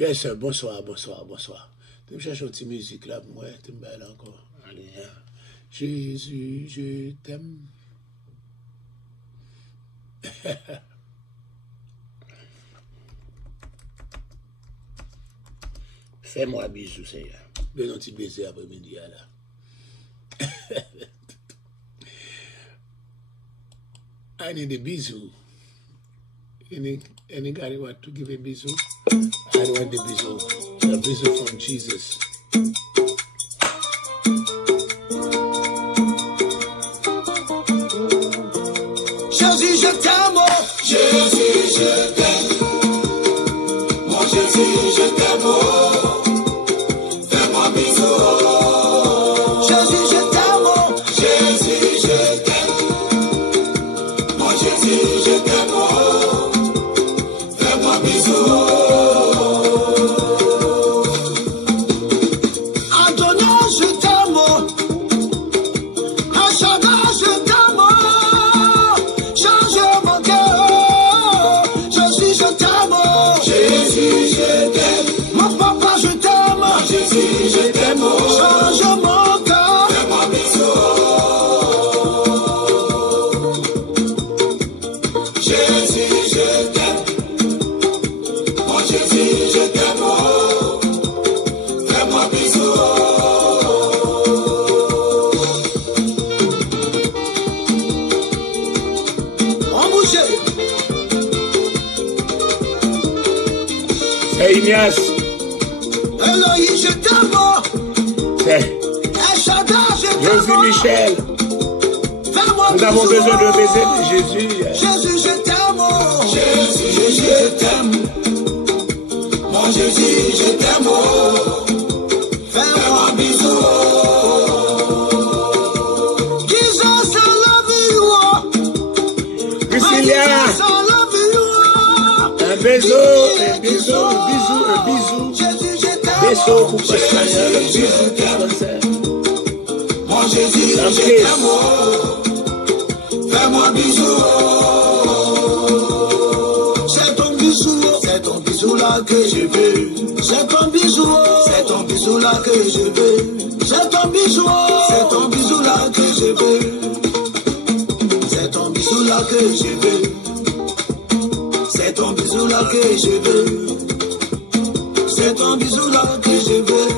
Yes, bonsoir, bonsoir, bonsoir. Tu me cherches une petite musique là pour moi, tu me belles encore. Allez, Jésus, je t'aime. Fais-moi un bisou, Seigneur. Donne un petit baiser après-midi là. I need a bisou. Anybody want to give a bisou? I want the bisou. A bisou from Jesus. Jésus, je t'aime. Jésus, je t'aime. Mon Jésus, je t'aime. Fais-moi bisou. Jésus, je t'aime. Jésus, je t'aime. Mon Jésus, je t'aime. Fais-moi bisou. Adonai, je t'aime. Achada, je t'aime. Change mon cœur. Jésus, je t'aime. Jésus, je t'aime. Mon papa, je t'aime. Jésus, je t'aime. Change mon cœur. Fais-moi bisou. Jésus, je t'aime. Mon Jésus, je t'aime. Fais-moi bisou. On bouge. C'est Ignace. Elohim, je t'aime. C'est Echada, je Josie t'aime. Michel. Fais-moi Nous avons bisou. besoin de baiser de Jésus. Jésus, je t'aime. Jésus, je t'aime. Mon Jésus, je t'aime. Fais-moi bisou. Jesus, I love you. Priscilla. Jesus, I love you. Un bisou, un bisou, un bisou, un bisou. Jésus, je t'aime. Bisou pour Pascal, un bisou pour Pascal. Mon Jésus, je t'aime. Fais-moi bisou. C'est ton bisou là que je veux. C'est ton bisou là que je veux. C'est ton bisou là que je veux. C'est ton bisou là que je veux. C'est ton bisou là que je veux. C'est ton bisou là que je veux.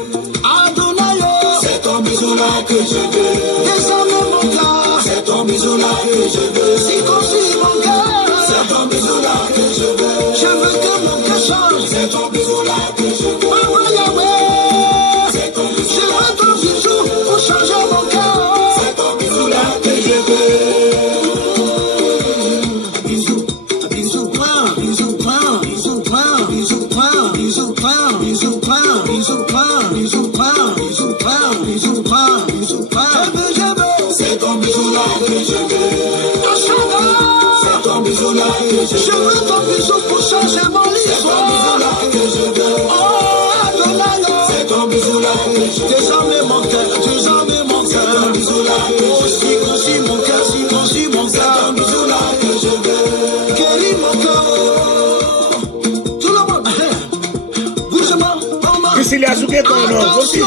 Adonai, c'est ton bisou là que je veux. Descends mon cœur. C'est ton bisou là que je veux. Circoncis mon cœur. C'est ton bisou là que je veux. Je veux que mon cœur change. C'est ton bisou là que je veux. Papa Yahweh. C'est ton bisou. Je veux ton bisou pour changer mon cœur. C'est ton bisou là que je veux. Bisou, bisou, point, bisou, point, bisou, point, bisou, point, bisou, point, bisou, point, bisou, point, bisou, point, bisou, point, bisou, point, bisou, point. Je veux. C'est ton bisou là que je veux. C'est ton bisou là que je veux. Je veux ton bisou pour changer mon histoire. C'est ton bisou là que je veux. Oh, Adonai. C'est ton bisou là que je veux. Désormais mon cœur, désormais mon cœur. C'est ton bisou là que je veux. Circoncis mon cœur, circoncis mon cœur. C'est ton bisou là que je veux. Guéris mon cœur. Tout le monde, bouge-moi, maman. Priscilla, soulevez ton nom. Aussi,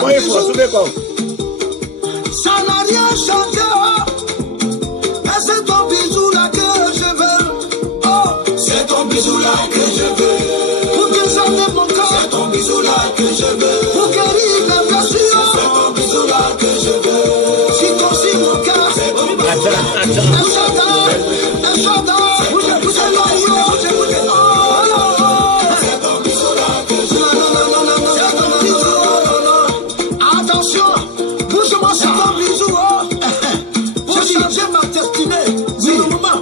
voyez fort, soulevez ton. Ça n'a rien changé. Et c'est ton bisou là que je veux. Oh, c'est ton bisou là que je veux. Pour descendre mon corps. C'est ton bisou là que je veux. Pour guérir mes blessures. C'est ton bisou là que je veux. Si ton si mon cœur. C'est ton bisou là que je veux. Un chanteur. C'est l'oignon. C'est ton bisou là que je veux. C'est ton bisou. Attention. Bouge-moi, c'est ton bisou. Pour changer ma destinée. C'est le moment.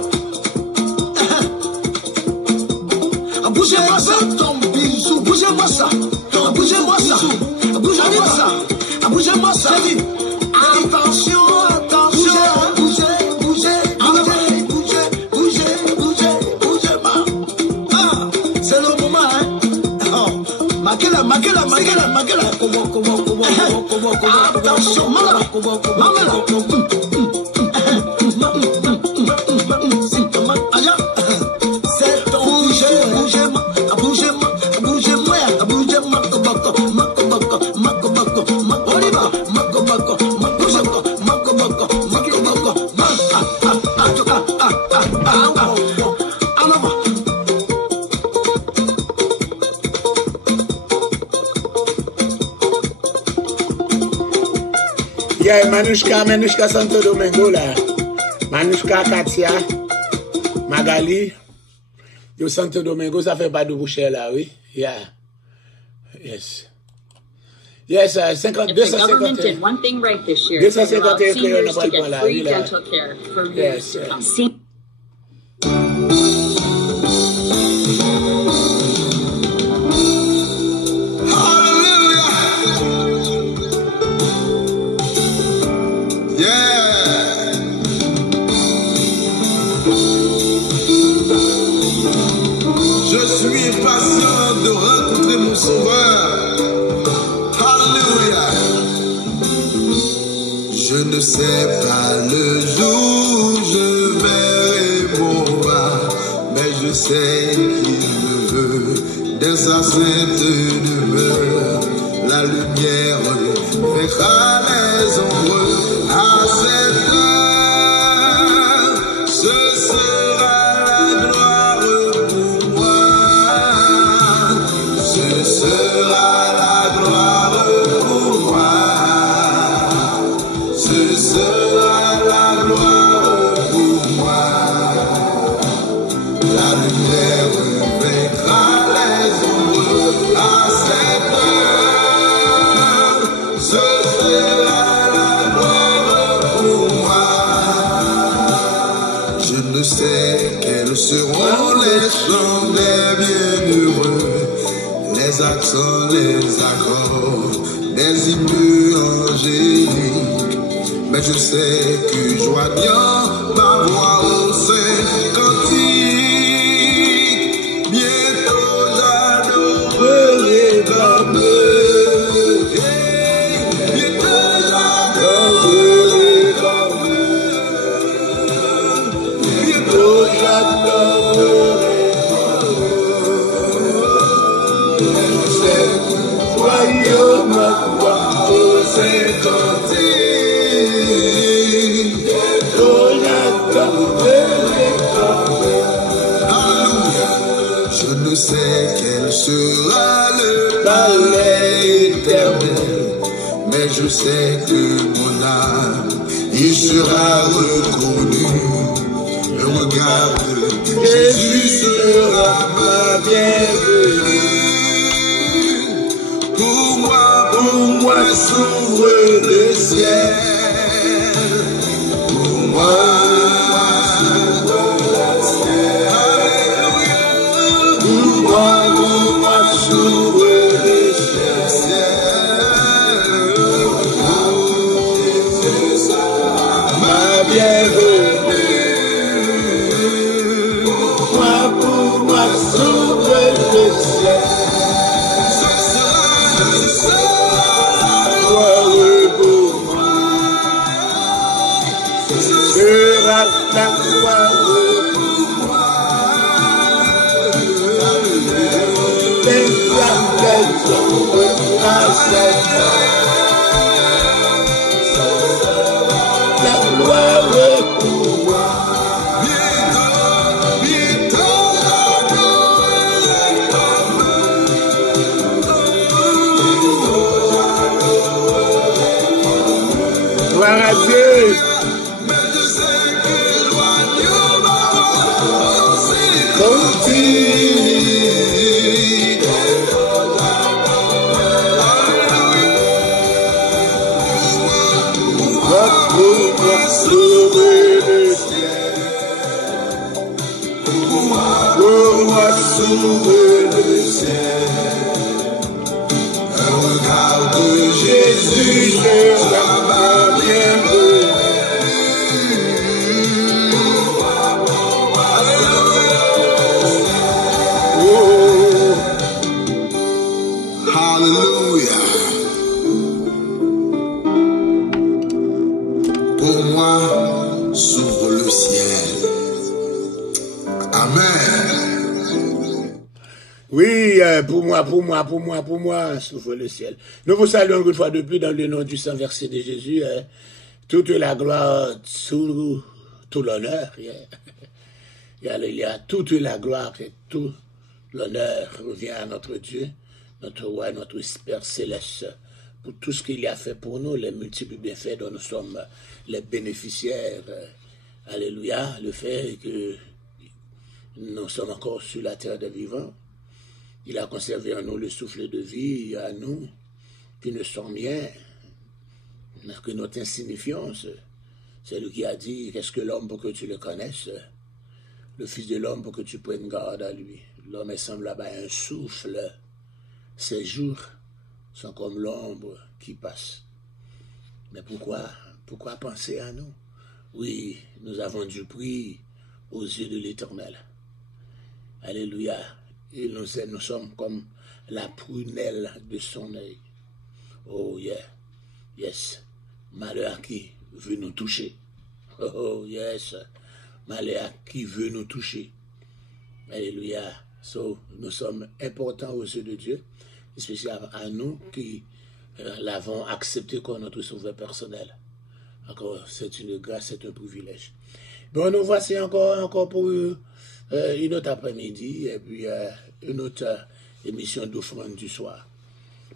Bougez-moi ça, ton bisou. Bougez-moi ça. Bougez-moi ça. Bougez-moi ça. Bougez-moi ça. Attention, attention. Bougez, bougez, bougez, bougez, bougez-moi. Ah, c'est le moment, hein. Oh, Makela. Attention, maman. C'est ton bougez-moi. Yeah, Manushka Santo Domingo là. Manushka, Katia, Magali. Yo Santo Domingo, ça fait pas de boucher là, oui. Yeah. Yes. Yes, 50, if the government did one thing right this year, it allowed seniors to get free dental care for years to come. Je suis impatient de rencontrer mon sauveur. Alléluia. Je ne sais pas le jour où je verrai mon roi, mais je sais qu'il me veut dans sa sainte demeure. La lumière verra les ombres à cette heure. Ce sera la gloire pour moi. Ce sera la gloire pour moi. Ce sera la gloire pour moi. La lumière vaincra les ombres à cette heure. Ce sera la gloire pour moi. Je ne sais quels seront les chants des bienheureux, les accents, les accords, des hymnes angéliques. Mais je sais que joignant ma voix au saint cantique, bientôt j'adorerai comme eux. Bientôt j'adorerai comme eux. Bientôt j'adorerai comme eux. Je sais que joignant ma voix au saint cantique, je ne sais quel sera le palais éternel, mais je sais que mon âme y sera reconnue. Le regard de Jésus sera ma bienvenue. Pour moi s'ouvre le ciel. Pour moi s'ouvre le ciel. Ma bienvenue. Pour moi s'ouvre le ciel. Ce sera la gloire pour moi. Ce sera la gloire pour moi. La gloire pour moi. Bientôt j'adorerai comme eux. Gloire à Dieu. Mais je sais que joignant ma voix, c'est continue. S'ouvre le ciel. Un regard de Jésus sera ma bienvenue. Oh, hallelujah. Pour moi s'ouvre le ciel. Amen. Oui, pour moi, s'ouvre le ciel. Nous vous saluons une fois de plus dans le nom du sang versé de Jésus. Toute la gloire, tout l'honneur. Il y a toute la gloire et tout l'honneur revient à notre Dieu, notre roi, notre Père céleste, pour tout ce qu'il a fait pour nous, les multiples bienfaits dont nous sommes les bénéficiaires. Alléluia, le fait que nous sommes encore sur la terre des vivants. Il a conservé en nous le souffle de vie, à nous qui ne sommes rien, que notre insignifiance. C'est lui qui a dit, qu'est-ce que l'homme pour que tu le connaisses? Le Fils de l'homme pour que tu prennes garde à lui. L'homme est semblable à un souffle. Ses jours sont comme l'ombre qui passe. Mais pourquoi penser à nous? Oui, nous avons du prix aux yeux de l'Éternel. Alléluia. Et nous sommes comme la prunelle de son œil. Oh yeah. Yes. Malheur qui veut nous toucher. Oh yes. Malheur qui veut nous toucher. Alléluia. So, nous sommes importants aux yeux de Dieu, spécialement à nous qui l'avons accepté comme notre sauveur personnel. Encore, c'est une grâce, c'est un privilège. Bon, nous voici encore pour une autre après-midi et puis une autre émission d'offrande du soir.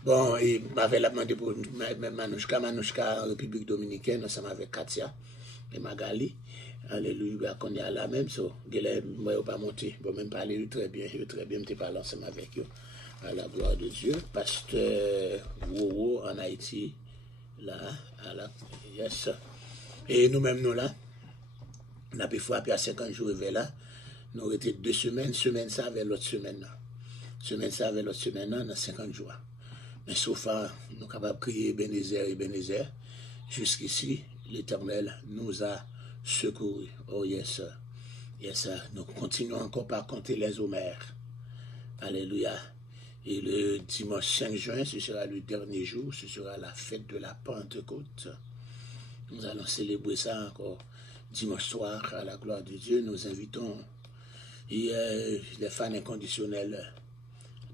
Bon, il m'avait demandé pour Manouchka en République Dominicaine, ensemble avec Katia et Magali. Alléluia, qu'on est à la même, so, moi, pas monté. Bon, même parler très bien, je parle ensemble avec eux. À la gloire de Dieu. Pasteur Wowo en Haïti, là, yes. Et nous-mêmes, nous là, on a pu frapper à 50 jours et là, nous avons été 2 semaines, semaine ça avec l'autre semaine. Semaine ça avec l'autre semaine, dans 50 jours. Mais sauf à, nous sommes capables de crier Ebenezer. Jusqu'ici, l'Éternel nous a secouru. Oh yes, yes, nous continuons encore par compter les homères. Alléluia. Et le dimanche 5 juin, ce sera le dernier jour, ce sera la fête de la Pentecôte. Nous allons célébrer ça encore dimanche soir à la gloire de Dieu. Nous invitons les fans inconditionnels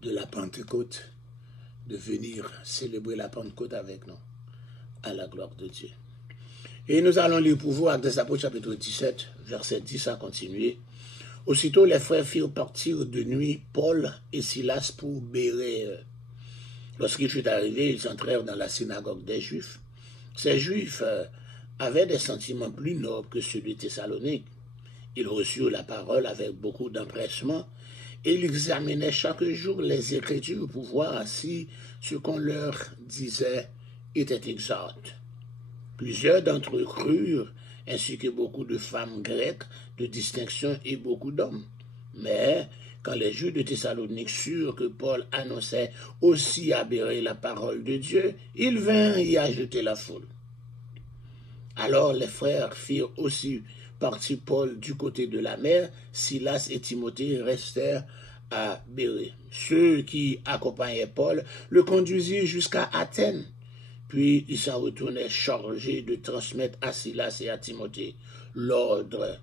de la Pentecôte de venir célébrer la Pentecôte avec nous à la gloire de Dieu. Et nous allons lire pour vous Actes des Apôtres chapitre 17, verset 10 à continuer. Aussitôt les frères firent partir de nuit Paul et Silas pour Bérée. Lorsqu'il fut arrivé, ils entrèrent dans la synagogue des Juifs. Ces Juifs avaient des sentiments plus nobles que ceux de Thessalonique. Ils reçurent la parole avec beaucoup d'empressement et ils examinaient chaque jour les Écritures pour voir si ce qu'on leur disait était exact. Plusieurs d'entre eux crurent, ainsi que beaucoup de femmes grecques de distinction et beaucoup d'hommes. Mais quand les Juifs de Thessalonique surent que Paul annonçait aussi à Bérée la parole de Dieu, ils vinrent y ajouter la foule. Alors les frères firent aussi partir Paul du côté de la mer. Silas et Timothée restèrent à Bérée. Ceux qui accompagnaient Paul le conduisirent jusqu'à Athènes. Puis ils s'en retournaient chargés de transmettre à Silas et à Timothée l'ordre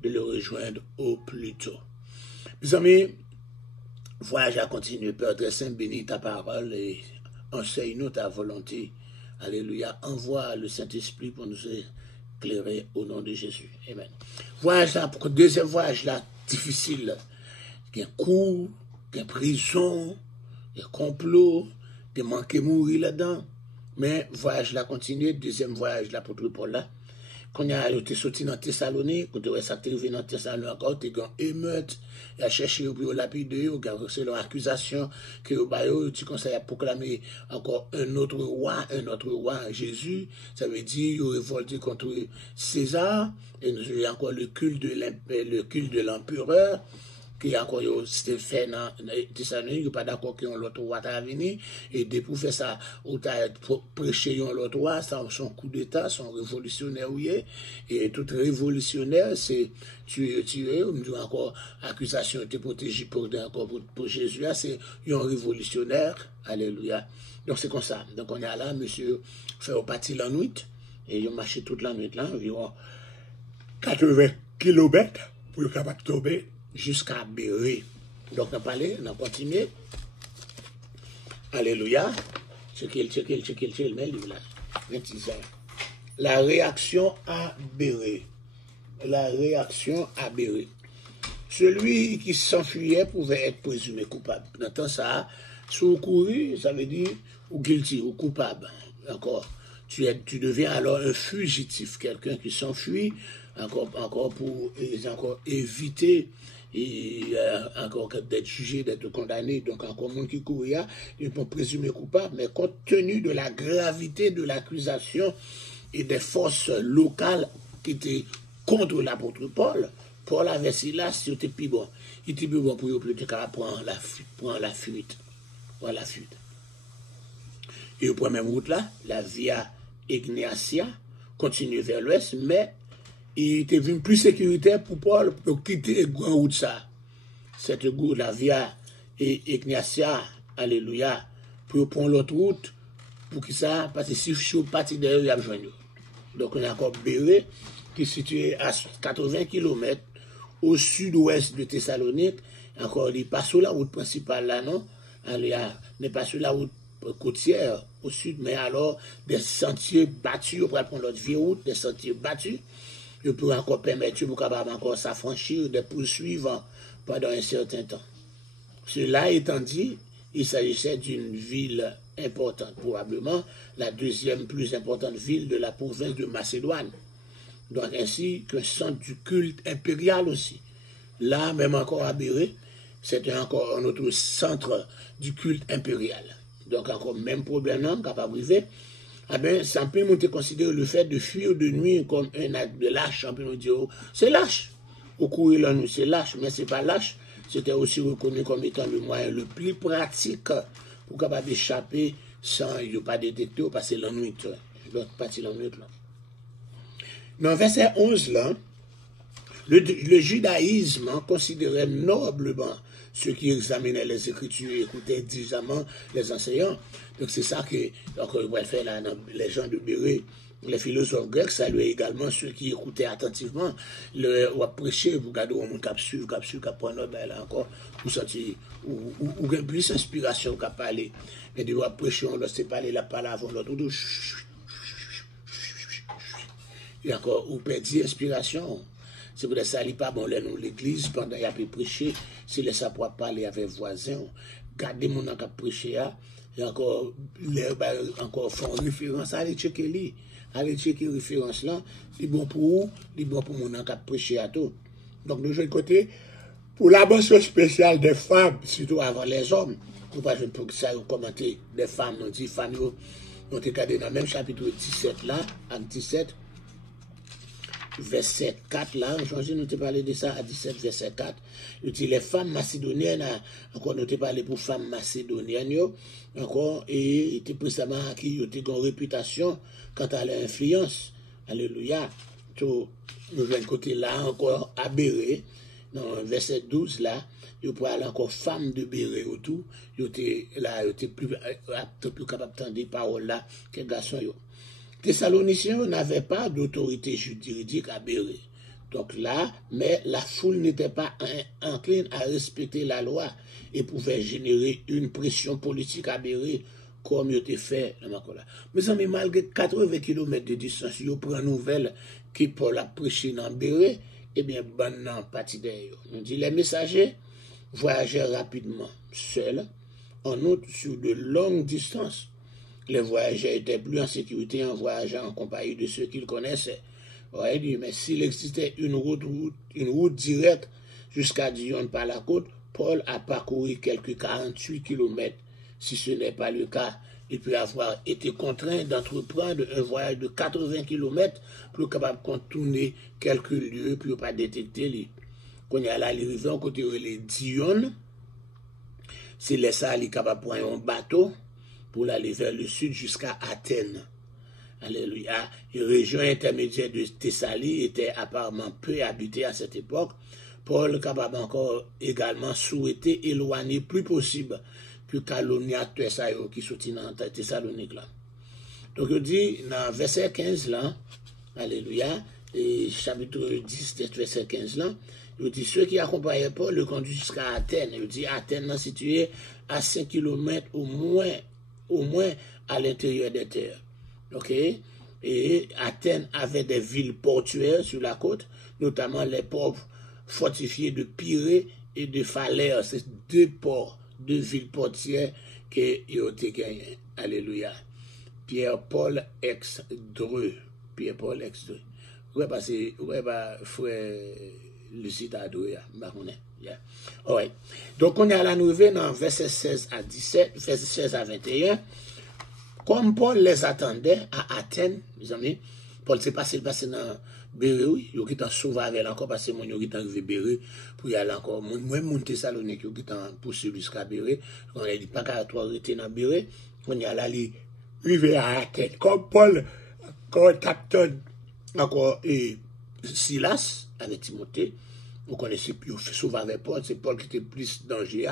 de le rejoindre au plus tôt. Mes amis, voyage à continuer. Père très saint, bénis ta parole et enseigne-nous ta volonté. Alléluia. Envoie le Saint-Esprit pour nous éclairer au nom de Jésus. Amen. Voyage là, pour deuxième voyage là, difficile. Il y a un coup, il y a prison, il y a complot, il y a manqué mourir là-dedans. Mais voyage là continue, deuxième voyage là pour Paul là. Quand il a été sorti dans Thessalonique, quand il est arrivé dans Thessalonique encore, il y a une émeute, il a cherché au lapider, il a reçu l'accusation que tu conseilles à proclamer encore un autre roi, Jésus. Ça veut dire qu'il a révolté contre César, et nous avons encore le culte de l'empereur. Qui a encore c'était fait dans Thessalonique, il n'est pas d'accord qu'il y ait un autre roi à venir, et depuis pour faire ça, ou t'as prêché un autre roi, son coup d'état, son révolutionnaire, et tout révolutionnaire, c'est tuer, on dit encore, accusation de protéger pour Jésus, c'est un révolutionnaire, alléluia. Donc c'est comme ça. Donc on est là, monsieur, fait au parti la nuit, et il a marché toute la nuit là, environ 80 km pour le capable de tomber jusqu'à Bérée. Donc, on a parlé, on a continué. Alléluia. Checkez le mail, là. 26 ans. La réaction à Bérée. celui qui s'enfuyait pouvait être présumé coupable. Dans le temps, ça, sous couru, ça veut dire ou guilty, ou coupable. Encore. Tu deviens alors un fugitif, quelqu'un qui s'enfuit, encore pour éviter encore d'être jugé, d'être condamné. Donc encore monde qui courait, ils vont présumer coupable, mais compte tenu de la gravité de l'accusation et des forces locales qui étaient contre l'apôtre Paul, Paul avait Silas, c'était plus bon. Il était plus bon pour eux plutôt qu'à prendre la fuite. Prendre la fuite. Et au premier route là, la Via Egnatia continue vers l'ouest, mais il était venu plus sécuritaire pour Paul pour quitter la grande route ça. Cette route, la Via Egnatia, alléluia, pour prendre l'autre route, pour qui ça, parce que si je suis parti derrière, il y a besoin de. Donc on a encore Béré, qui est situé à 80 km au sud-ouest de Thessalonique. Encore, il passe sur la route principale là, non? Il n'est pas sur la route côtière au sud, mais alors des sentiers battus, on pourrait prendre l'autre vieille route, des sentiers battus, et pour encore permettre, pour capable encore s'affranchir, de poursuivre pendant un certain temps. Cela étant dit, il s'agissait d'une ville importante, probablement la deuxième plus importante ville de la province de Macédoine. Donc ainsi qu'un centre du culte impérial aussi. Là, même encore à Béré, c'était encore un autre centre du culte impérial. Donc encore même problème, non, capable de vivre. Ah ben, ça peut nous considérer le fait de fuir de nuit comme un acte de lâche. On peut nous dire, c'est lâche. Au courir la nuit, c'est lâche, mais c'est pas lâche. C'était aussi reconnu comme étant le moyen le plus pratique pour capable d'échapper sans ne pas détecter ou passer la nuit. L'autre partie la nuit là. Dans verset 11 là, le judaïsme considérait noblement ceux qui examinaient les Écritures et écoutaient diligemment les enseignants. Donc c'est ça que on va faire là, les gens de Béré, les philosophes grecs saluaient également ceux qui écoutaient attentivement. Ou à prêcher, vous regardez on cap suivre, cap prendre là encore, vous sentez ou plus d'inspiration qu'à parler. Mais de prêcher, on laisse parler la parole avant l'autre. Et encore, ou perdit inspiration. C'est pour ça qu'il pas bon l'église pendant qu'il a pu prêcher, c'est laisser pour parler avec voisins, garder mon en prêcher et encore font référence, allez checker référence là, c'est bon pour vous, c'est bon pour mon en prêcher à tout. Donc de l'autre côté, pour la mention spéciale des femmes, surtout avant les hommes, pour pas pour que ça commenter des femmes, on dit femmes, on te regardé dans le même chapitre 17 là, à 17. Verset 4 là, Jean-Jésus nous a parlé de ça à 17, verset 4. Il dit les femmes macédoniennes, encore nous a parlé pour femmes macédoniennes, encore, et était précédemment qui ont une réputation quant à l'influence. Alléluia. Tout, nous venons côté là encore à Béré, dans verset 12 là, il peut aller encore femmes de Béré autour, il était là, il était plus capable d'entendre des paroles là que garçon yo. Thessaloniciens n'avaient pas d'autorité juridique à Béré. Donc là, mais la foule n'était pas encline à respecter la loi et pouvait générer une pression politique à Béré comme il était fait dans Macola. Mais malgré 80 km de distance, il prend nouvelle que Paul a prêché dans Béré, eh bien, bon non, parti d'ailleurs. On dit les messagers voyageaient rapidement, seuls, en outre sur de longues distances. Les voyageurs étaient plus en sécurité en voyageant en compagnie de ceux qu'ils connaissaient. Ouais, mais s'il existait une route directe jusqu'à Dijon par la côte, Paul a parcouru quelques 48 km. Si ce n'est pas le cas, il peut avoir été contraint d'entreprendre un voyage de 80 km pour capable de contourner quelques lieux pour ne pas détecter les. Quand il y a là, il arrive en côté de Dijon, c'est là ça, il est capable de prendre un bateau pour aller vers le sud jusqu'à Athènes. Alléluia. Une région intermédiaire de Thessalie était apparemment peu habitée à cette époque. Paul capable encore également souhaité éloigner plus possible que calomniateur qui soutient dans Thessalonique là. Donc il dit dans verset 15 là, alléluia, et chapitre 10 verset 15 là, il dit ceux qui accompagnaient Paul le conduisent jusqu'à Athènes. Il dit Athènes située à 5 km au moins à l'intérieur des terres. OK? Et Athènes avait des villes portuaires sur la côte, notamment les ports fortifiés de Pirée et de Phalère. C'est deux ports, deux villes portières que ont été gagnés. Alléluia. Pierre-Paul ex-Dreux. Pierre-Paul ex-Dreux. Ouais, parce que, ouais, bah, frère, le site à Dreux, yeah. Alright. Donc, on est à la nouvelle dans verset 16 à 17, verset 16 à 21. Comme Paul les attendait à Athènes, mes amis, Paul s'est passé dans Béré, oui, il y a sauvé avec encore parce que mon yo qui arrivé Béré pour y aller encore moi mon Thessalonique qui pour suivre jusqu'à Béré, on a dit pas qu'à toi rester dans Béré, on y allé arriver à Athènes comme Paul comme capitaine encore et Silas avec Timothée, vous connaissez plus sauvé avec Paul, c'est Paul qui était plus danger,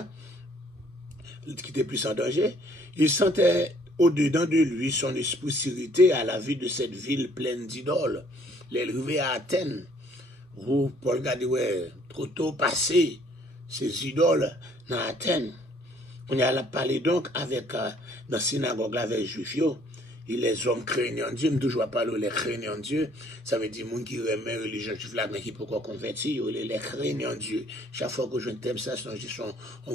qui était plus en danger, il sentait au-dedans de lui son esprit s'irritait à la vue de cette ville pleine d'idoles. L'arrivée à Athènes, où Paul regarde, ouais, trop tôt passé, ces idoles dans Athènes. On y a parlé donc avec, dans la synagogue avec les Juifs, et les hommes craignant Dieu, je toujours parler les craignant Dieu, ça veut dire les gens qui remet la religion juive là, mais qui peut pas convertir, les craignant Dieu. Chaque fois que je t'aime ça, c'est un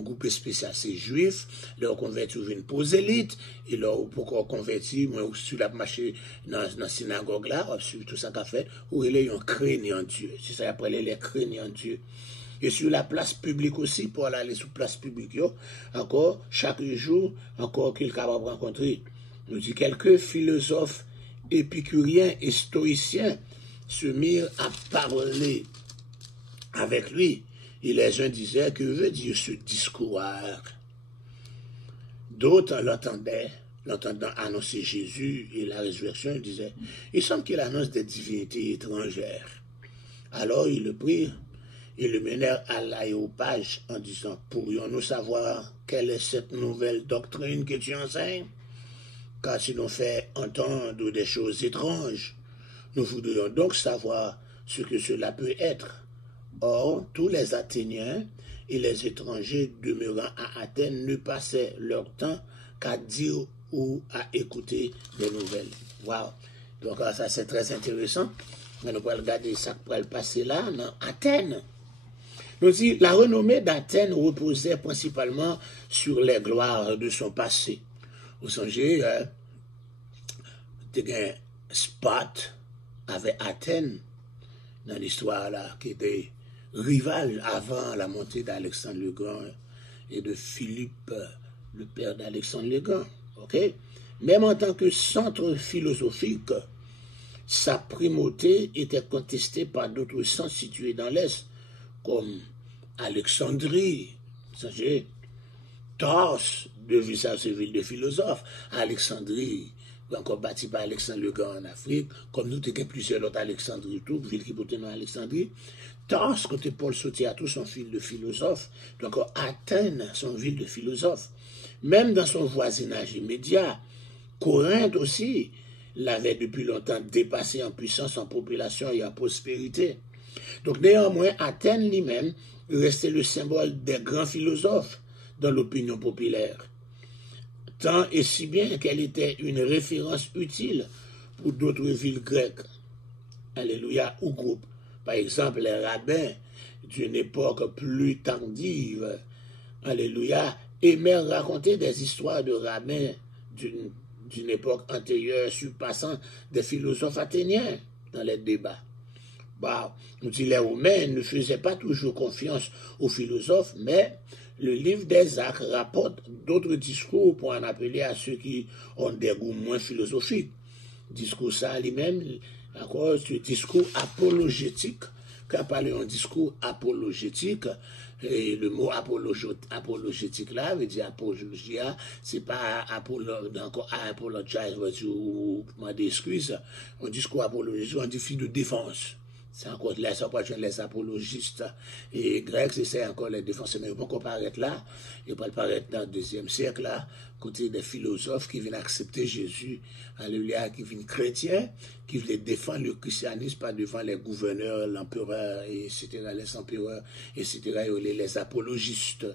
groupe spécial, c'est juif, leur convertir, je viens poser élite, et leur pourquoi convertir, moi, sur la marché dans la synagogue là, sur tout ça qu'a fait, ou ils ont craignant Dieu. C'est ça, après les craignant Dieu. Et sur la place publique aussi, pour aller sur la place publique, encore, chaque jour, encore qu'il est capable de rencontrer. Nous dit quelques philosophes épicuriens et stoïciens se mirent à parler avec lui. Et les uns disaient, que veut dire ce discours? D'autres l'entendant annoncer Jésus et la résurrection, ils disaient, il semble qu'il annonce des divinités étrangères. Alors ils le prirent et le menèrent à l'aéropage en disant, pourrions-nous savoir quelle est cette nouvelle doctrine que tu enseignes? Car tu nous fais entendre des choses étranges. Nous voudrions donc savoir ce que cela peut être. Or, tous les Athéniens et les étrangers demeurant à Athènes ne passaient leur temps qu'à dire ou à écouter des nouvelles. Wow! Donc, ça c'est très intéressant. Mais nous allons regarder ça pour le passer là, dans Athènes. Nous dit, la renommée d'Athènes reposait principalement sur les gloires de son passé. Vous songez, il y a un spot avec Athènes dans l'histoire là, qui était rival avant la montée d'Alexandre le Grand et de Philippe, le père d'Alexandre le Grand. Okay? Même en tant que centre philosophique, sa primauté était contestée par d'autres centres situés dans l'Est, comme Alexandrie, vous songez, Tarse, devenu sa ville de philosophes, Alexandrie, encore bâti par Alexandre le Grand en Afrique, comme nous, il y a plusieurs autres Alexandrie, toutes villes qui portaient dans Alexandrie. Tarse, côté Paul Sauté, tout son ville de philosophes, donc Athènes, son ville de philosophes. Même dans son voisinage immédiat, Corinthe aussi l'avait depuis longtemps dépassé en puissance, en population et en prospérité. Donc néanmoins, Athènes lui-même restait le symbole des grands philosophes dans l'opinion populaire. Tant et si bien qu'elle était une référence utile pour d'autres villes grecques. Alléluia, ou groupes. Par exemple, les rabbins d'une époque plus tardive, alléluia, aimaient raconter des histoires de rabbins d'une époque antérieure surpassant des philosophes athéniens dans les débats. Nous disons, les Romains ne faisaient pas toujours confiance aux philosophes, mais le livre des Actes rapporte d'autres discours pour en appeler à ceux qui ont des goûts moins philosophiques. Discours ça lui-même, encore ce discours apologétique, quand on parle d'un discours apologétique, et le mot apologétique là veut dire apologia, c'est pas apologize ou demander excuse, un discours apologétique, on dit fille de défense. C'est encore là, ça peut être les apologistes et grecs, c'est encore les défenseurs. Mais ils vont apparaître là, ils vont apparaître dans le 2e siècle là, côté des philosophes qui viennent accepter Jésus, alléluia, qui viennent chrétiens, qui veulent défendre le christianisme, pas devant les gouverneurs, l'empereur, etc., les empereurs, etc., les apologistes.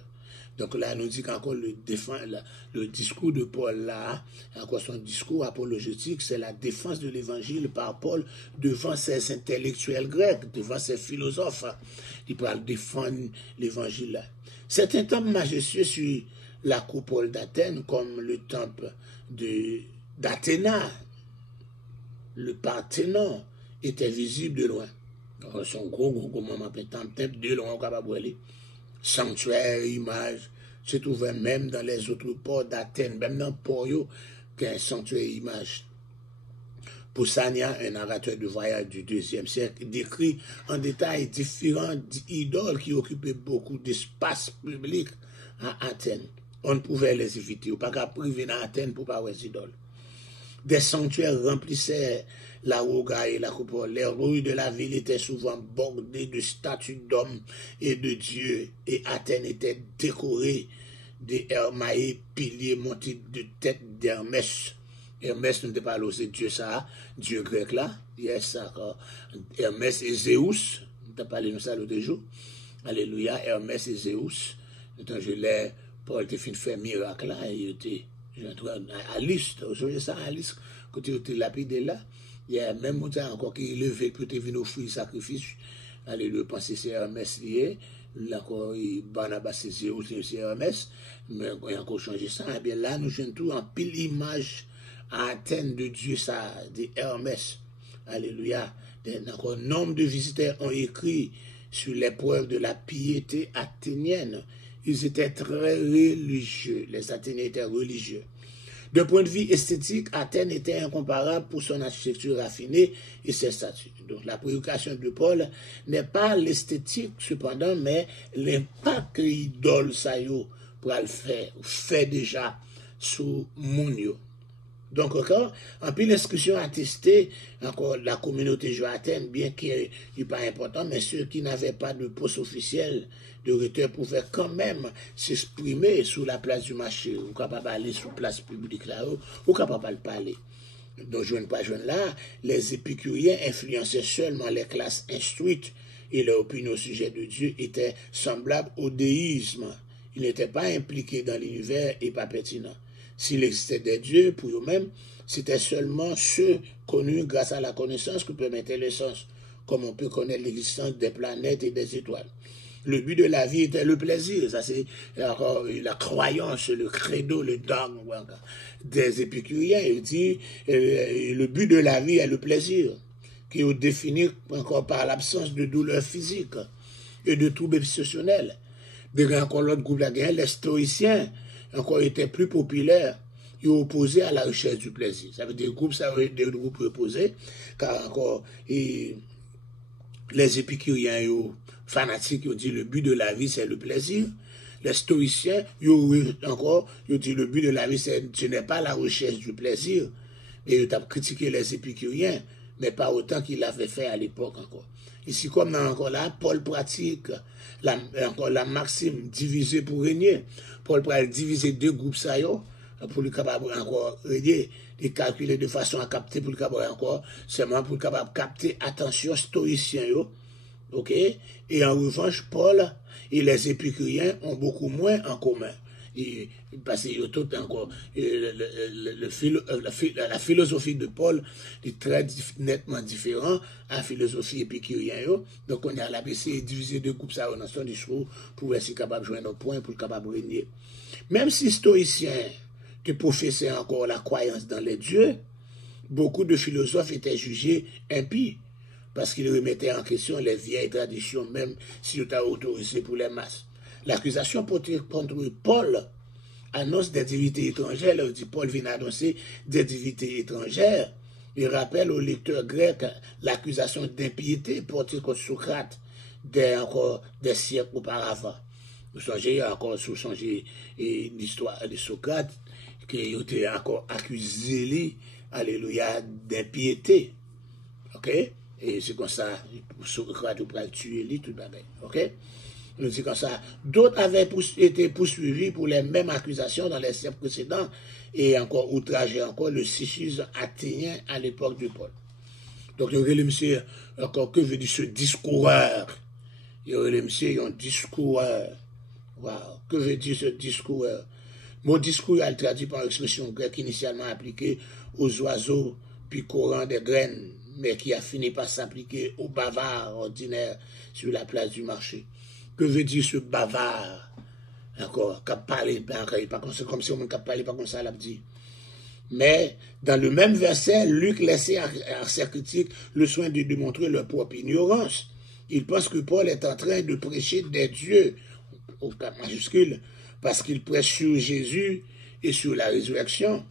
Donc là, nous dit qu'encore le discours de Paul là, encore son discours apologétique, c'est la défense de l'évangile par Paul devant ces intellectuels grecs, devant ces philosophes. Il parle défendre l'évangile là. C'est un temple majestueux sur la coupole d'Athènes, comme le temple d'Athéna, le Parthénon, était visible de loin. Son gros temple de loin, on est capable d'aller. Sanctuaire, image, se trouvait même dans les autres ports d'Athènes, même dans Port, qu'un sanctuaire image. Pausanias, un narrateur de voyage du IIe siècle, décrit en détail différentes idoles qui occupaient beaucoup d'espace public à Athènes. On ne pouvait les éviter, ou pas qu'à priver à Athènes pour pas voir les idoles. Des sanctuaires remplissaient la Roga et la coupole. Les rues de la ville étaient souvent bordées de statues d'hommes et de dieux, et Athènes était décorée des hermaïs piliers montés de têtes d'Hermès. Hermès, nous ne parlons pas, c'est Dieu ça, Dieu grec là, yes, d'accord. Hermès et Zéus, nous avons parlé de ça l'autre jour. Alléluia, Hermès et Zéus. Je l'ai, Paul était fin de faire miracle là, et il était. À liste, aujourd'hui ça à liste, quand tu es lapidé là, il y a même montagne encore qui est levé pour te venir offrir sacrifice. Allez, le penser c'est Hermès lié, là encore, Barnabas c'est Zéus, c'est Hermès, mais il a encore changé ça. Et bien là, nous jouons tout en pile image à Athènes de Dieu, ça, de Hermès. Alléluia. Un nombre de visiteurs ont écrit sur l'épreuve de la piété athénienne. Ils étaient très religieux. Les Athéniens étaient religieux. D'un point de vue esthétique, Athènes était incomparable pour son architecture raffinée et ses statues. Donc la préoccupation de Paul n'est pas l'esthétique cependant, mais l'impact que l'idole ça pour le faire, fait déjà sous Mounio. Donc encore, en plus l'inscription attestée, encore la communauté juive Athènes, bien qu'il n'est pas important, mais ceux qui n'avaient pas de poste officiel de rhéteur pouvaient quand même s'exprimer sous la place du marché, ou capable d'aller sur place publique là-haut, ou capable de parler. Donc jeune pas jeune là, les épicuriens influençaient seulement les classes instruites et leur opinion au sujet de Dieu était semblable au déisme. Ils n'étaient pas impliqués dans l'univers et pas pertinents. S'il existait des dieux pour eux-mêmes, c'était seulement ceux connus grâce à la connaissance que permettait le sens, comme on peut connaître l'existence des planètes et des étoiles. Le but de la vie était le plaisir, ça c'est la croyance, le credo, le dogme des épicuriens. Il dit le but de la vie est le plaisir, qui est défini encore par l'absence de douleur physique et de troubles obsessionnels. Encore l'autre groupe, les stoïciens, encore étaient plus populaires et opposés à la recherche du plaisir. Ça veut dire des groupes opposés, car encore les épicuriens fanatiques ont dit le but de la vie c'est le plaisir. Les stoïciens ont dit le but de la vie ce n'est pas la recherche du plaisir. Et ils ont critiqué les épicuriens, mais pas autant qu'ils l'avaient fait à l'époque encore. Ici, comme encore là, Paul pratique la maxime diviser pour régner. Paul pourrait diviser deux groupes ça pour le capable encore régner et calculer de façon à capter pour le capable encore seulement pour le capable capter attention stoïcien ok, et en revanche Paul et les épicuriens ont beaucoup moins en commun. Parce que tout encore la philosophie de Paul est très nettement différente à la philosophie épicurienne. Donc on a l'ABC divisé deux groupes ça dans son discours pour être capable de joindre un point pour le capable de régner. Même si stoïciens te professaient encore la croyance dans les dieux, beaucoup de philosophes étaient jugés impies parce qu'ils remettaient en question les vieilles traditions, même si on t'a autorisé pour les masses. L'accusation portée contre Paul annonce des divinités étrangères. Là, dit Paul vient annoncer des divinités étrangères. Il rappelle aux lecteurs grecs l'accusation d'impiété portée contre Socrate encore des siècles auparavant. Vous songez encore l'histoire de Socrate qui a été encore accusé, alléluia, d'impiété. Ok? Et c'est comme ça, Socrate pourrait tuer lui, tout le monde. Ok? On dit comme ça. D'autres avaient été poursuivis pour les mêmes accusations dans les siècles précédents et encore outragé encore le cynisme athénien à l'époque de Paul. Donc, il y aurait le monsieur, encore que veut dire ce discoureur. Il y aurait le monsieur, un discoureur. Wow. Que veut dire ce discours? Mon discours est traduit par l'expression grecque initialement appliquée aux oiseaux picorants des graines, mais qui a fini par s'appliquer aux bavards ordinaires sur la place du marché. Que veut dire ce bavard? Encore, qui parle pas comme si on ne parlait pas comme ça, l'a dit. Mais dans le même verset, Luc laissait à sa critique le soin de démontrer leur propre ignorance. Il pense que Paul est en train de prêcher des dieux, au cap majuscule, parce qu'il prêche sur Jésus et sur la résurrection.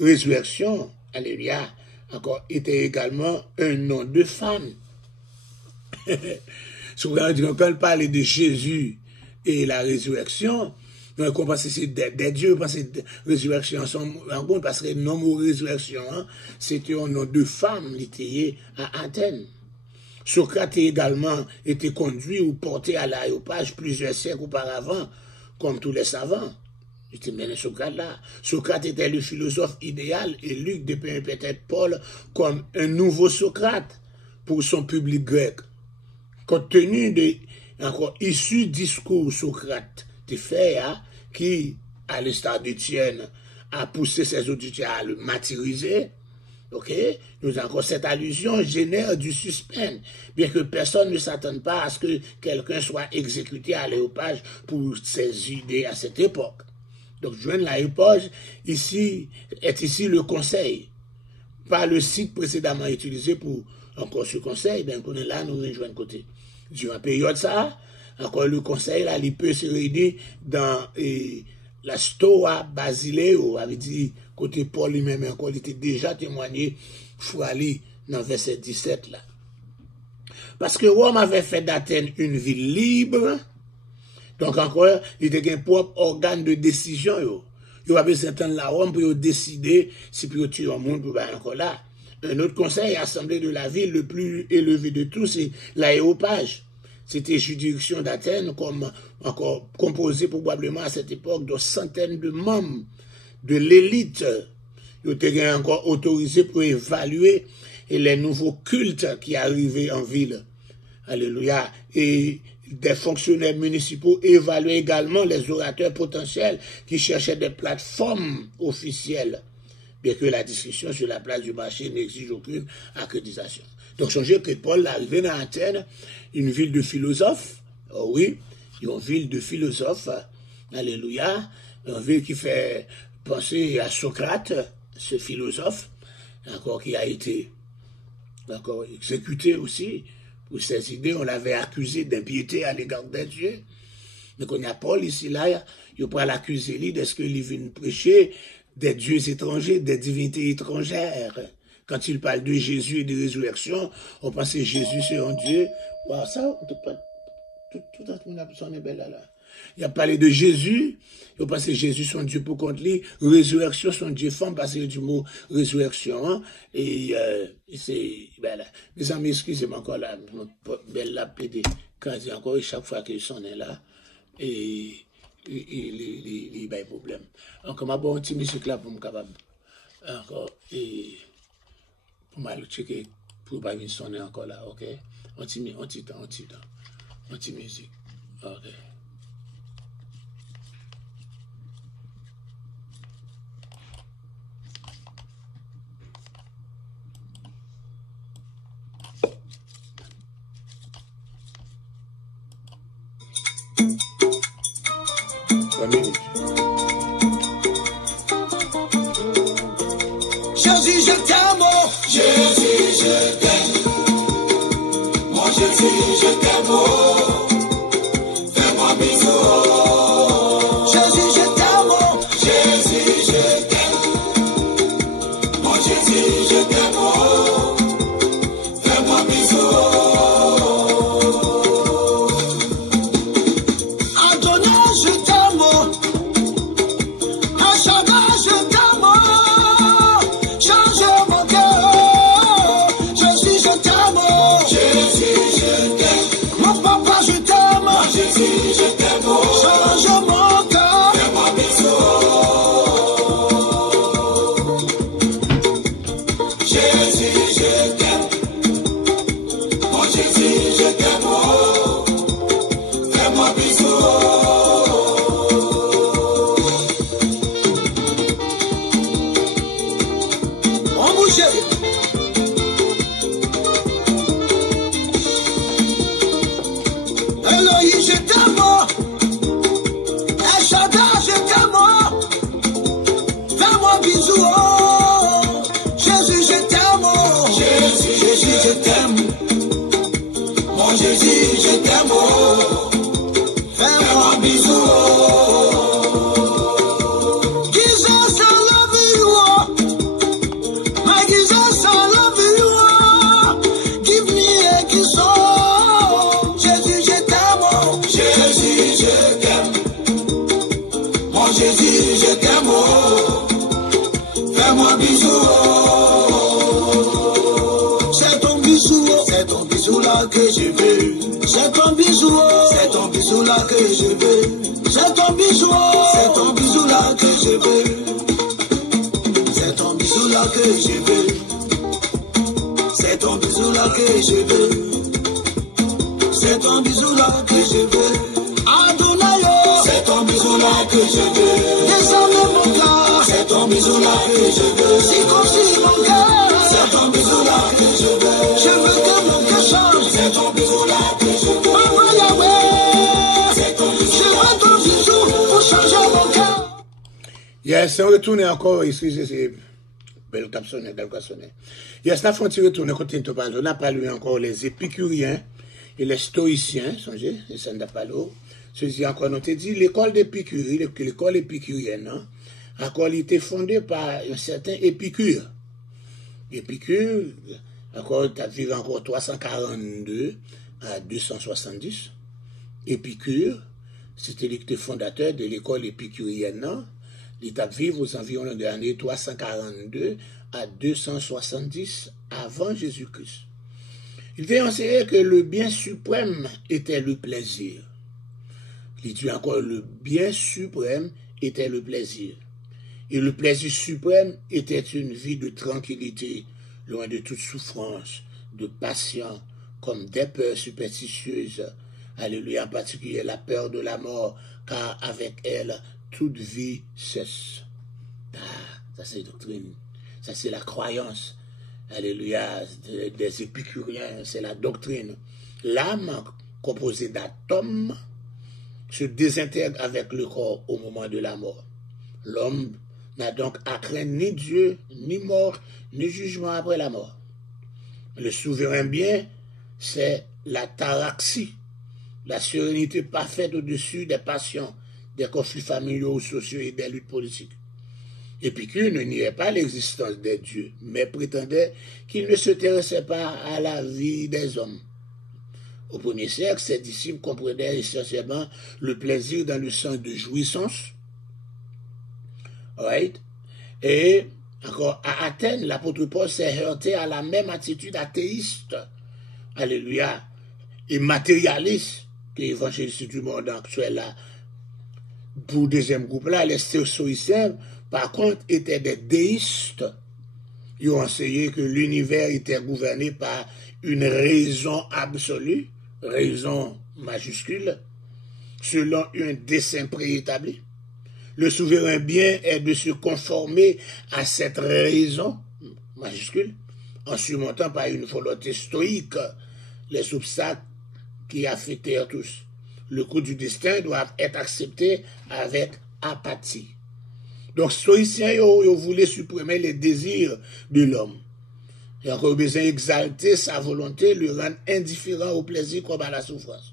Résurrection, alléluia, encore, était également un nom de femme. Souvent, quand on parle de Jésus et la résurrection, on pense que c'est des dieux, parce que résurrection, parce que le nom de résurrection, c'était un nom de femme, lié à Athènes. Socrate également été conduit ou porté à l'aréopage plusieurs siècles auparavant, comme tous les savants. J'étais mené Socrate là. Socrate était le philosophe idéal et Luc dépeint peut-être Paul comme un nouveau Socrate pour son public grec. Compte tenu de, encore, issu discours Socrate de fait, qui, à l'instar d'Étienne, a poussé ses auditeurs à le martyriser. Ok, nous encore cette allusion génère du suspense, bien que personne ne s'attende pas à ce que quelqu'un soit exécuté à l'aréopage pour ses idées à cette époque. Donc, joindre l'aréopage ici est ici le conseil, pas le site précédemment utilisé pour encore ce conseil. Ben, on est là, nous rejoignons côté. Durant la période ça, encore le conseil là, il peut se réunir dans la Stoa Basileo, avait dit côté Paul lui-même encore, il était déjà témoigné, faut aller dans verset 17 là. Parce que Rome avait fait d'Athènes une ville libre, donc encore, il était un propre organe de décision, il va besoin d'entendre la Rome pour décider si pour tuer un monde pour encore là. Un autre conseil, assemblée de la ville, le plus élevé de tous, c'est l'aréopage. C'était juridiction d'Athènes, comme encore composé probablement à cette époque de centaines de membres de l'élite. Ils étaient encore autorisés pour évaluer les nouveaux cultes qui arrivaient en ville. Alléluia. Et des fonctionnaires municipaux évaluaient également les orateurs potentiels qui cherchaient des plateformes officielles, bien que la discussion sur la place du marché n'exige aucune accréditation. Donc, songez que Paul est arrivé dans Athènes, une ville de philosophes, oh oui, une ville de philosophes, alléluia, une ville qui fait penser à Socrate, ce philosophe, encore qui a été encore exécuté aussi pour ses idées. On l'avait accusé d'impiété à l'égard des dieux. Mais quand il y a Paul ici, là, il peut l'accuser de ce qu'il vient prêcher des dieux étrangers, des divinités étrangères. Quand il parle de Jésus et de résurrection, on pense que Jésus c'est un Dieu. Wow, ça, tout est belle là. Il a parlé de Jésus, on pense que Jésus son Dieu pour contre lui, résurrection son Dieu femme, parce que du mot résurrection, hein, et c'est, ben là, mes amis, excusez-moi encore là, belle la pédé, quand il encore, chaque fois qu'ils sont là, et il y a un problème. Encore, ma bonne petite musique là pour me capable, encore, et pour m'aller checker, pour pas venir sonner encore là, ok? On t'y musique, ok? Jésus, je t'aime, oh. Jésus, je t'aime. Mon Jésus, je t'aime, oh. Fais-moi bisou, oh. Jésus, je t'aime, oh. Jésus, je t'aime. Mon Jésus, je t'aime, oh. Fais-moi bisou, oh. Adonai, je t'aime, oh. Achada, je t'aime, oh. Je t'aime, mon papa, bouger. Elohim, je t'aime. El Shaddai, je t'aime. Fais-moi bisou. Oh. Jésus, je t'aime. Jésus, je t'aime. Mon Jésus, je t'aime. Fais-moi bisou. Jesus, I love you. My Jesus, I love you. Give me a kiss. Jésus, je t'aime. Jésus, je t'aime. Mon Jésus, je t'aime. Fais-moi bisou. C'est ton bisou là que je veux. C'est ton bisou là que je veux. C'est ton bisou là que je veux. C'est ton bisou là que je veux. C'est ton bisou là que je veux. C'est ton bisou là que je veux. Adonai, c'est ton bisou là que je veux. Descends mon cœur, c'est ton bisou là que je veux. Circoncis mon cœur, c'est ton bisou là que je veux. Je veux que mon cœur change, c'est ton bisou là que je veux. Maman Yahweh, c'est ton bisou. Je veux ton bisou pour changer mon cœur. Yes, on retourne encore, excusez, c'est belle cap sonné, belle cap sonné. Yes, la frontière retourne, continue de parler. On a parlé encore les épicuriens et les stoïciens, songez, et ça n'a pas l'eau. Ceci encore, on te dit, l'école d'Épicure, l'école épicurienne, hein, encore, il était fondée par un certain Épicure. Épicure, encore, tu as vécu encore 342 à 270. Épicure, c'était le fondateur de l'école épicurienne, hein. Il a vécu aux environs de l'année 342 à 270 avant Jésus-Christ. Il a enseigné que le bien suprême était le plaisir. Il dit encore, le bien suprême était le plaisir. Et le plaisir suprême était une vie de tranquillité, loin de toute souffrance, de passion, comme des peurs superstitieuses. Alléluia, en particulier la peur de la mort, car avec elle, toute vie cesse. Ah, ça c'est la doctrine, ça c'est la croyance. Alléluia, des épicuriens, c'est la doctrine. L'âme, composée d'atomes, se désintègre avec le corps au moment de la mort. L'homme n'a donc à craindre ni Dieu, ni mort, ni jugement après la mort. Le souverain bien, c'est la taraxie, la sérénité parfaite au-dessus des passions, des conflits familiaux ou sociaux et des luttes politiques. Épicure ne niait pas l'existence des dieux, mais prétendait qu'il ne s'intéressait pas à la vie des hommes. Au premier siècle, ses disciples comprenaient essentiellement le plaisir dans le sens de jouissance. Right? Et encore à Athènes, l'apôtre Paul s'est heurté à la même attitude athéiste, alléluia, et matérialiste que l'évangéliste du monde actuel là. Pour le deuxième groupe là, les stoïciens, par contre, étaient des déistes. Ils ont enseigné que l'univers était gouverné par une raison absolue, raison majuscule, selon un dessein préétabli. Le souverain bien est de se conformer à cette raison majuscule, en surmontant par une volonté stoïque les obstacles qui affectèrent tous. Le coup du destin doit être accepté avec apathie. Donc, stoïciens, ils voulaient supprimer les désirs de l'homme. Il a encore besoin d'exalter sa volonté, le rendre indifférent au plaisir comme à la souffrance.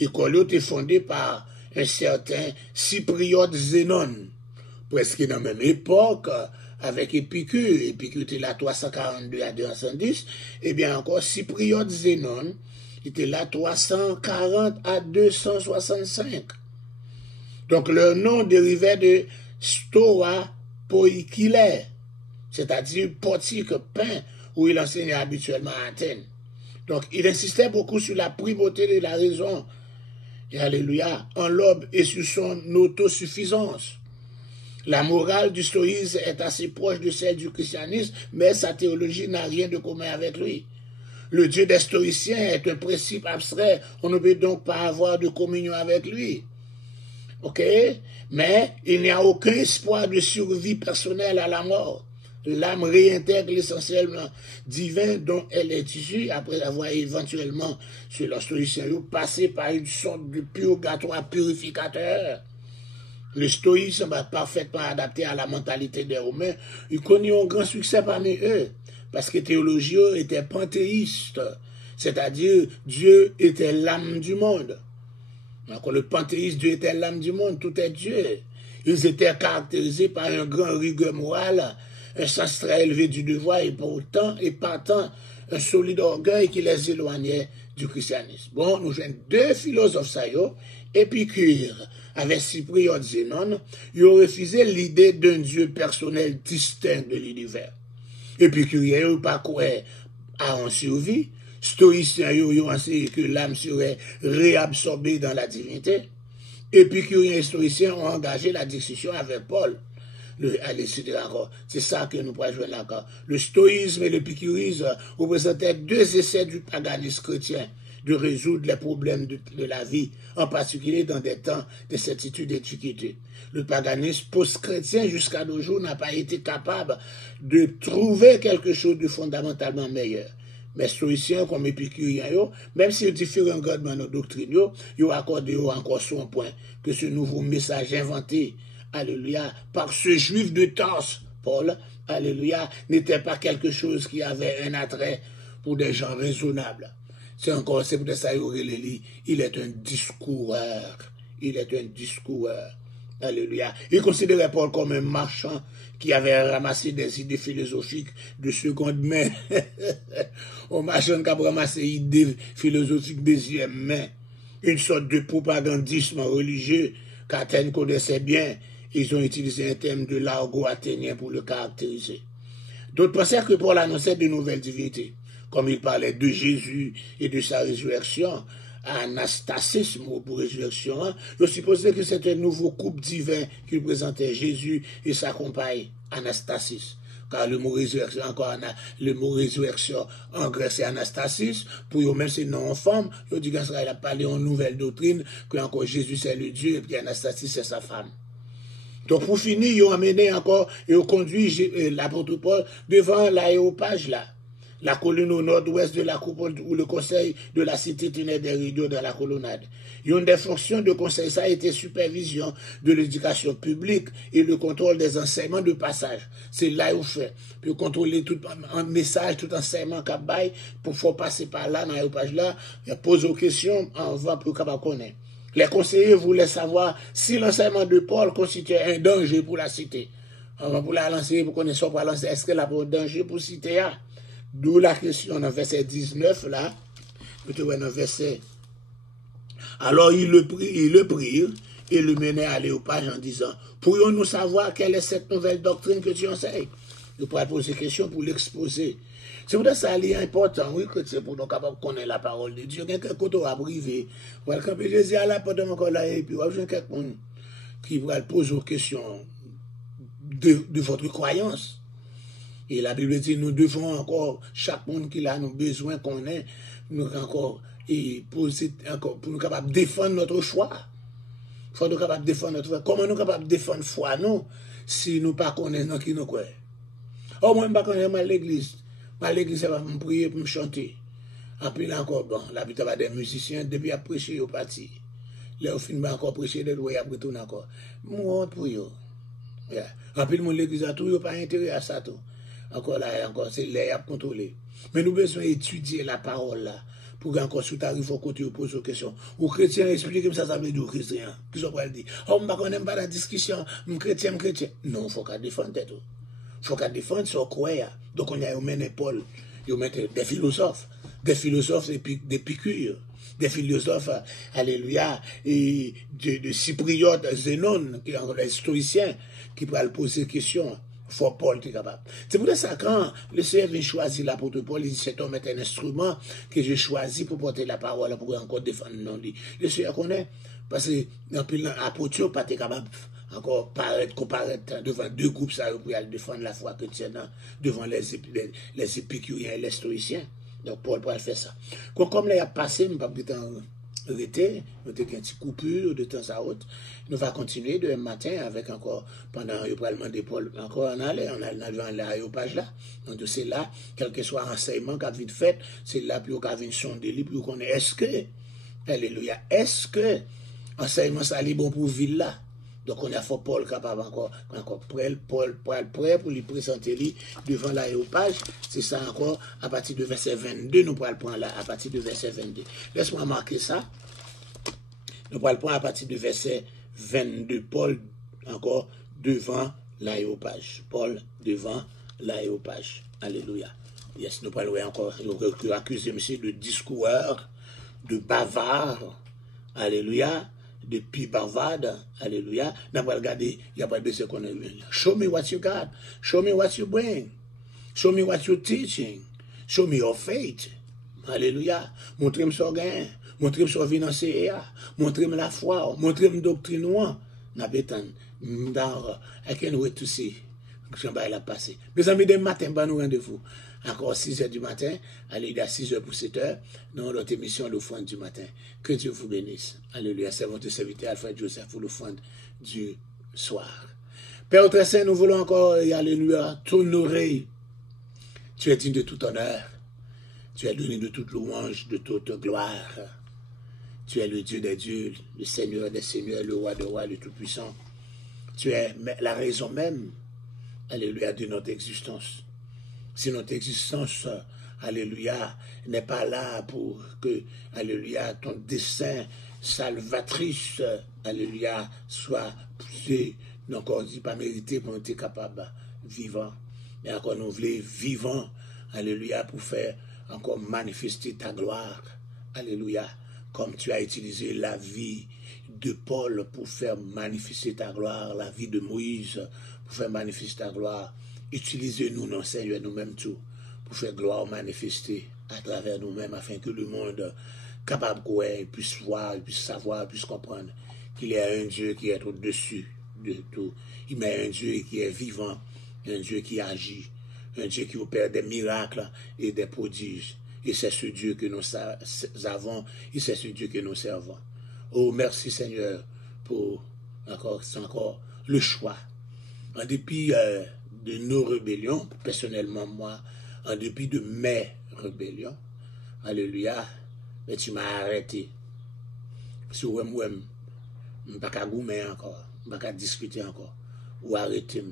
L'école était fondée par un certain Cypriote Zénon, presque dans la même époque, avec Épicure. Épicure était là 342 à 210, et bien encore Cypriote Zénon était là 340 à 265. Donc leur nom dérivait de Stoa Poikile, c'est-à-dire portique pain, où il enseignait habituellement à Athènes. Donc il insistait beaucoup sur la primauté de la raison, et alléluia, en l'homme et sur son autosuffisance. La morale du stoïsme est assez proche de celle du christianisme, mais sa théologie n'a rien de commun avec lui. Le Dieu des stoïciens est un principe abstrait, on ne peut donc pas avoir de communion avec lui. Ok? Mais il n'y a aucun espoir de survie personnelle à la mort. l'âme réintègre l'essentiel divin dont elle est issue, après avoir éventuellement, sur le stoïcien, passé par une sorte de purgatoire purificateur. Le stoïsme va parfaitement adapté à la mentalité des Romains. Ils connaissent un grand succès parmi eux, parce que théologie était panthéiste, c'est-à-dire Dieu était l'âme du monde. Donc, le panthéisme, Dieu était l'âme du monde, tout est Dieu. Ils étaient caractérisés par un grand rigueur moral, un sens très élevé du devoir et partant un solide orgueil qui les éloignait du christianisme. Bon, nous avons deux philosophes, ça y est, Épicure avec Cyprien de Zénon, ils ont refusé l'idée d'un Dieu personnel distinct de l'univers. Épicurien, ils n'ont pas quoi à en survie. Stoïciens, ils ont enseigné que l'âme serait réabsorbée dans la divinité. Épicuriens et stoïciens ont engagé la discussion avec Paul. C'est ça que nous pouvons jouer là. Le stoïsme et l'épicurisme représentaient deux essais du paganisme chrétien de résoudre les problèmes de la vie, en particulier dans des temps de certitude et d'équité. Le paganisme post-chrétien jusqu'à nos jours n'a pas été capable de trouver quelque chose de fondamentalement meilleur. Mais stoïciens comme épicuriens, même si différents grades dans nos doctrines, ils ont accordé encore son point que ce nouveau message inventé, alléluia, par ce juif de Tarse, Paul, alléluia, n'était pas quelque chose qui avait un attrait pour des gens raisonnables. C'est pour ça il est un discoureur. Il est un discoureur. Alléluia. Il considérait Paul comme un marchand qui avait ramassé des idées philosophiques de seconde main. Un marchand qui a ramassé des idées philosophiques de deuxième main. Une sorte de propagandisme religieux qu'Athènes connaissait bien. Ils ont utilisé un terme de l'argot athénien pour le caractériser. D'autres pensaient que Paul annonçait de nouvelles divinités. Comme il parlait de Jésus et de sa résurrection, anastasisme pour résurrection, je supposais que c'était un nouveau couple divin qu'il présentait Jésus et sa compagne, Anastasis. Car le mot résurrection, encore le mot résurrection en grec c'est Anastasis, pour eux même c'est non en femme, ils dit qu'il a parlé en nouvelle doctrine, que encore Jésus c'est le Dieu et puis Anastasis c'est sa femme. Donc pour finir, ils ont amené encore, et ont conduit l'apôtre Paul devant l'aéropage là. La colonne au nord-ouest de la coupole où le conseil de la cité tenait des rideaux dans la colonnade. Une des fonctions de conseil, ça a été supervision de l'éducation publique et le contrôle des enseignements de passage. C'est là où fait. Puis contrôler tout un message, tout enseignement qu'a bail pour faire passer par là, dans l'aéropage là, et poser aux questions en va pour capable connaître. Les conseillers voulaient savoir si l'enseignement de Paul constituait un danger pour la cité. Pour la lancer, pour connaître pour lancer, est-ce qu'elle a un danger pour la cité? D'où la question dans verset 19 là. Dans verset. Alors ils le prirent et le menaient à l'aéropage en disant, pourrions-nous savoir quelle est cette nouvelle doctrine que tu enseignes? Nous pourrons poser question pour l'exposer. C'est pour ça que c'est important, oui, que c'est pour nous capables de connaître la parole de Dieu. Quelqu'un qui va privé. Quand Jésus est là pendant encore là, et puis il y a quelqu'un qui va poser aux questions de votre croyance. Et la Bible dit, nous devons encore, chaque monde qui a nous besoin qu'on ait, nous encore, et poser encore, pour nous capables de défendre notre foi. Il faut nous capables de défendre notre foi. Comment nous capables de défendre foi, nous, si nous ne connaissons pas qui nous croit? Oh, moi, je ne connais pas mal l'église. Mal l'église, ça va me prier pour me chanter. Après, là encore, bon, la Bible va des musiciens, depuis à prêcher, au parti. Là, au fin, va encore prêcher, des lois, après tout, encore. Moi, pour eux. Après, le monde l'église a tout, il n'y a pas intérêt à ça, tout. Encore là, encore, c'est l'air à contrôler. Mais nous avons besoin d'étudier la parole là, pour qu'encore, si tu arrives au côté, tu poses aux questions. Aux chrétiens, expliquez ça veut dire aux chrétiens. Qu'est-ce qu'on va dire? Oh, on n'aime pas la discussion, chrétien. Non, il faut qu'à défendre tout. Il faut qu'à défendre ce qu'on croit. Donc, on y a mené Paul, il met des philosophes d'Épicure, des philosophes, alléluia, et de Cyprien de Zénon, qui sont les stoïciens, qui peuvent poser des questions. Faut Paul qui est capable. C'est pour ça que quand le Seigneur vient choisir l'apôtre Paul, il dit cet homme est un instrument que j'ai choisi pour porter la parole, pour encore défendre non lui. Le Seigneur connaît, parce que l'apôtre pas capable encore comparaître devant deux groupes ça pour aller défendre la foi chrétienne devant les épicuriens et les stoïciens. Donc Paul pourrait faire ça. Comme là il a passé, je ne vais pas arrêté, nous avons un petit coupure de temps à autre. Nous allons continuer demain matin avec encore, pendant le parlement des pôles, encore on allait dans l'aéropage là. Donc c'est là, quel que soit l'enseignement qu'a vite fait, c'est là pour qu'on ait une sonde de pour qu'on ait, est-ce que, alléluia, est-ce que enseignement ça est bon pour ville là? Donc on a fait Paul capable encore prêt pour lui présenter lui devant l'aéropage. C'est ça encore à partir de verset 22, nous pourrons le prendre là, à partir de verset 22. Laisse-moi marquer ça. Nous pourrons le prendre à partir de verset 22. Paul encore devant l'aéropage. Paul devant l'aéropage. Alléluia. Yes, nous pourrons encore accuser monsieur de discoureur, de bavard. Alléluia. Depuis bavard, alléluia, n'a pas regardé, il n'y a pas de ce qu'on a vu. Show me what you got, show me what you bring, show me what you're teaching, show me your faith, alléluia, montrez-moi son gain, montrez-moi son financier, montrez-moi la foi, montrez-moi doctrine, n'a pas dans, I can't wait to see, je vais la passer. Mes amis, demain matin, nous rendez-vous. Encore 6h du matin, allez à 6h pour 7h, dans notre émission l'offrande du matin. Que Dieu vous bénisse. Alléluia. C'est votre serviteur Alfred Joseph pour l'offrande du soir. Père très saint, nous voulons encore, alléluia, t'honorer. Tu es digne de tout honneur. Tu es donné de toute louange, de toute gloire. Tu es le Dieu des dieux, le Seigneur des seigneurs, le roi des rois, le tout-puissant. Tu es la raison même, alléluia, de notre existence. Si notre existence, alléluia, n'est pas là pour que, alléluia, ton dessein salvatrice, alléluia, soit poussé, encore dit pas mérité pour être capable vivant. Mais encore nous voulons vivant, alléluia, pour faire encore manifester ta gloire, alléluia, comme tu as utilisé la vie de Paul pour faire manifester ta gloire, la vie de Moïse pour faire manifester ta gloire. Utilisez-nous, non Seigneur, nous-mêmes tout, pour faire gloire manifester à travers nous-mêmes, afin que le monde capable de puisse voir, puisse savoir, puisse comprendre qu'il y a un Dieu qui est au-dessus de tout. Il y a un Dieu qui est vivant, un Dieu qui agit, un Dieu qui opère des miracles et des prodiges. Et c'est ce Dieu que nous avons, et c'est ce Dieu que nous servons. Oh, merci Seigneur pour encore le choix. En dépit de nos rébellions, personnellement moi, en dépit de mes rébellions, alléluia, mais tu m'as arrêté. Si moi, je ne peux pas goumer encore, je ne peux pas discuter encore, ou arrêter,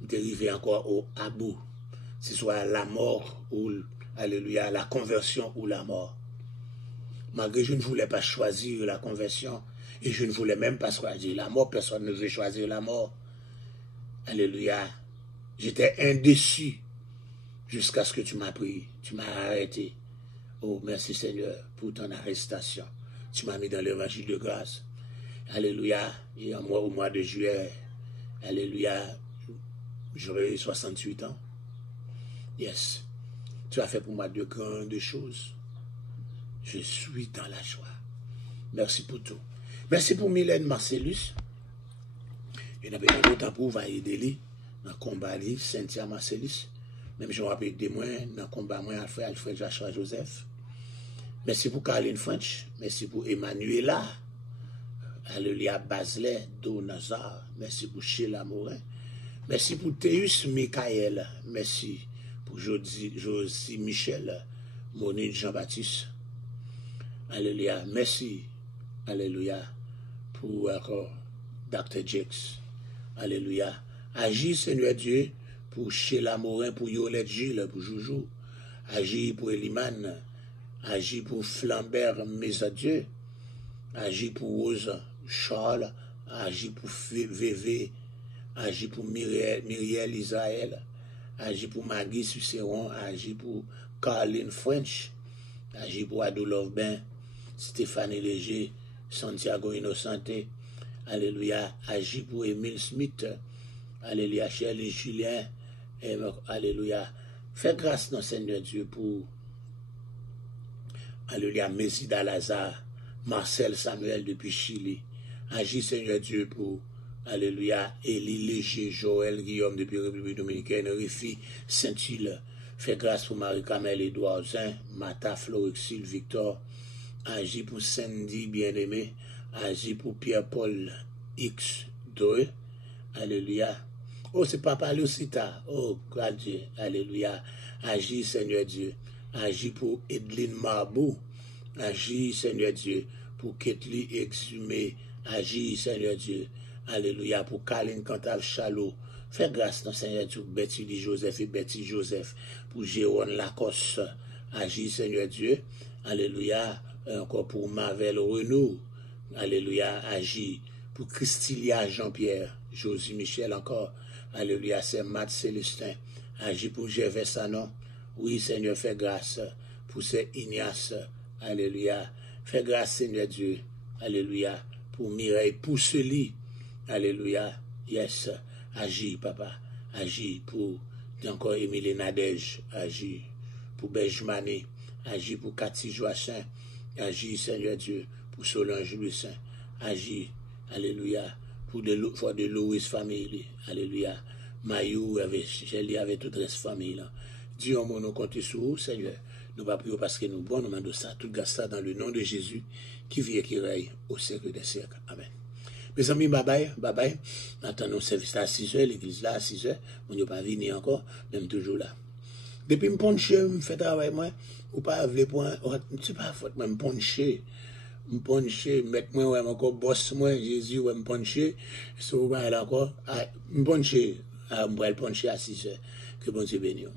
je dériver encore au bout, que ce soit la mort ou, alléluia, la conversion ou la mort. Malgré que je ne voulais pas choisir la conversion, et je ne voulais même pas choisir la mort, personne ne veut choisir la mort. Alléluia. J'étais indécis jusqu'à ce que tu m'as pris, tu m'as arrêté. Oh, merci Seigneur pour ton arrestation. Tu m'as mis dans l'évangile de grâce. Alléluia. Et au mois de juillet, alléluia, j'aurai 68 ans. Yes. Tu as fait pour moi de grandes choses. Je suis dans la joie. Merci pour tout. Merci pour Mylène Marcellus. Il n'y a pas d'autre pour va aider dans le combat, Cynthia Marcellus. Même je me rappelle de moi, dans le combat, moi, Alfred Joshua Joseph. Merci pour Caroline French. Merci pour Emmanuela. Alléluia Baselet Donazar. Merci pour Sheila Morin. Merci pour Théus Michael. Merci pour Josie Michel. Monique Jean-Baptiste. Alléluia. Merci. Alléluia. Pour encore Dr. Jakes. Alléluia. Agis, Seigneur Dieu, pour Sheila Morin, pour Yolette Gilles, pour Joujou. Agis pour Eliman. Agis pour Flambert Mesadieu. Agis pour Rose Charles. Agis pour VV. Agis pour Myriel Israël. Agis pour Maggie Suceron. Agis pour Caroline French. Agis pour Adolphe Ben. Stéphanie Léger. Santiago Innocente. Alléluia. Agis pour Émile Smith. Alléluia. Shirley Julien. Alléluia. Fais grâce, non, Seigneur Dieu, pour alléluia, Mésida Lazare, Marcel Samuel depuis Chili. Agis, Seigneur Dieu, pour alléluia, Élie Léger, Joël Guillaume depuis République Dominicaine, Rifi Saint-Hile. Fais grâce pour Marie-Camille Edouardin, Mata Florexil Victor. agis pour Sandy bien-aimé, agis pour Pierre-Paul X2, alléluia. Oh, c'est pas parler aussi tard. Oh, gloire Dieu, alléluia. Agis, Seigneur Dieu. Agis pour Edline Marbou. Agis, Seigneur Dieu, pour Ketli Exhumé. Agis, Seigneur Dieu. Alléluia. Pour Kaline Cantal Chalot. Fais grâce, non, Seigneur Dieu, pour Betty Joseph et Betty Joseph. Pour Jérôme Lacoste. Agis, Seigneur Dieu. Alléluia. Encore pour Marvel Renaud. Alléluia. Agis. Pour Christilia Jean-Pierre. Josie Michel encore. Alléluia. C'est Matt Célestin. Agis pour Gervais Sanon. Oui, Seigneur, fais grâce. Pour ces Ignace. Alléluia. Fais grâce, Seigneur Dieu. Alléluia. Pour Mireille Pousseli. Alléluia. Yes. Agis, papa. Agis pour encore Émilie Nadège. Agis pour Benjamané. Agis pour Cathy Joachim. Agis, Seigneur Dieu. Pour Solange Louis-Saint. Agis. Alléluia. Pour de Louis famille. Alléluia. Mayou avec Gélie avec toute la famille là. Dieu mon nom compte sur vous, Seigneur. Nous va prier parce que nous bon, nous demandons ça, tout ça dans le nom de Jésus qui vit et qui règne au siècle des siècles. Amen. Mes amis, bye bye, bye bye. Attendons le service à 6h, l'église là à 6h. On n'est pas venu encore, même toujours là. Depuis me poncher, me fait travail moi, ou pas les points, c'est pas faute, moi me poncher, mettre moi ouais encore boss moi, Jésus ouais me poncher, so là encore, me poncher, me poncher à 6h. Que bon Dieu bénisse.